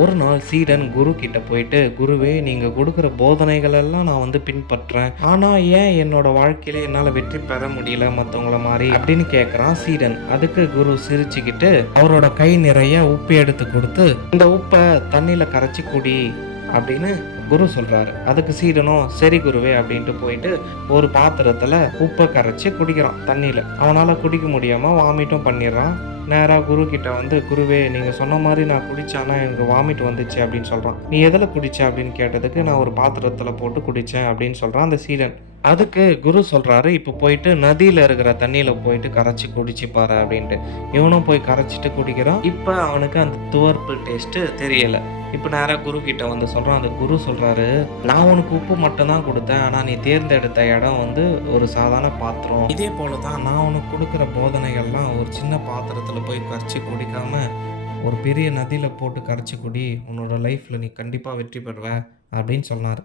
ஒரு நாள் சீடன் குரு கிட்ட போயிட்டு, குருவே நீங்க கொடுக்குற போதனைகள் எல்லாம் நான் வந்து பின்பற்றேன். ஆனா ஏன் என்னோட வாழ்க்கையில என்னால வெற்றி பெற முடியல மத்தவங்கள மாரி அப்படின்னு கேட்குறான் சீடன். அதுக்கு குரு சிரிச்சுக்கிட்டு அவரோட கை நிறைய உப்பு எடுத்து கொடுத்து, இந்த உப்ப தண்ணியில கரைச்சு குடி அப்படின்னு குரு சொல்றாரு. அதுக்கு சீடனும் சரி குருவே அப்படின்ட்டு போயிட்டு ஒரு பாத்திரத்துல உப்பை கரைச்சு குடிக்கிறான் தண்ணியில. அவனால குடிக்க முடியாம வாமிட்டும் பண்ணிடுறான். நேரா குரு கிட்ட வந்து, குருவே நீங்க சொன்ன மாதிரி நான் குடிச்சேன், ஆனா எனக்கு வாமிட் வந்துச்சு அப்படின்னு சொல்றான். நீ எதுல குடிச்ச அப்படின்னு கேட்டதுக்கு, நான் ஒரு பாத்திரத்துல போட்டு குடிச்சேன் அப்படின்னு சொல்றான் அந்த சீடன். அதுக்கு குரு சொல்றாரு, இப்ப போயிட்டு நதியில இருக்கிற தண்ணியில போயிட்டு கரைச்சு குடிச்சு பாரு அப்படின்ட்டு. இவனும் போய் கரைச்சிட்டு குடிக்கிறான். இப்ப அவனுக்கு அந்த துவர்ப்பு டேஸ்ட் தெரியல. இப்ப நேரா குரு கிட்ட வந்து சொல்றான். அந்த குரு சொல்றாரு, நான் உனக்கு உப்பு மட்டும் தான் கொடுத்தேன், ஆனா நீ தேர்ந்தெடுத்த இடம் வந்து ஒரு சாதாரண பாத்திரம். இதே போலதான் நான் உனக்கு கொடுக்குற போதனைகள்லாம் ஒரு சின்ன பாத்திரத்துல போய் கரைச்சு குடிக்காம ஒரு பெரிய நதியில போட்டு கரைச்சு குடி. உன்னோட லைஃப்ல நீ கண்டிப்பா வெற்றி பெறுவ அப்படின்னு சொன்னாரு.